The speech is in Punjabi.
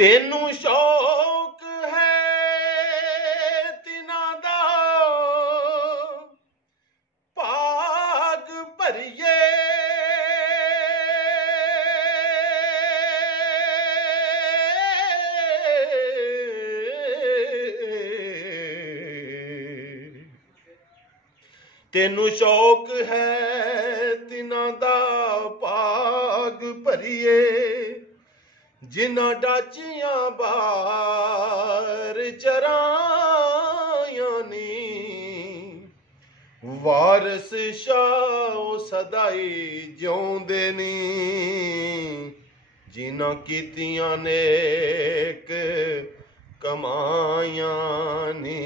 ਤੈਨੂੰ ਸ਼ੌਕ ਹੈ ਤਿਨਾਂ ਦਾ ਭਾਗ ਭਰੀਏ, ਤੈਨੂੰ ਸ਼ੌਕ ਹੈ ਤਿਨਾਂ ਦਾ ਭਾਗ ਭਰੀਏ, ਜਿਨ੍ਹਾਂ ਡਾਚੀਆਂ ਬਾਰ ਚਰਾਈਆਂ ਨੀ। ਵਾਰਸ ਸ਼ਾਹ ਸਦਾਈ ਜਿਉਂਦੇ ਨੀ, ਜਿਨ੍ਹਾਂ ਕੀਤੀਆਂ ਨੇਕ ਕਮਾਈਆਂ ਨੀ।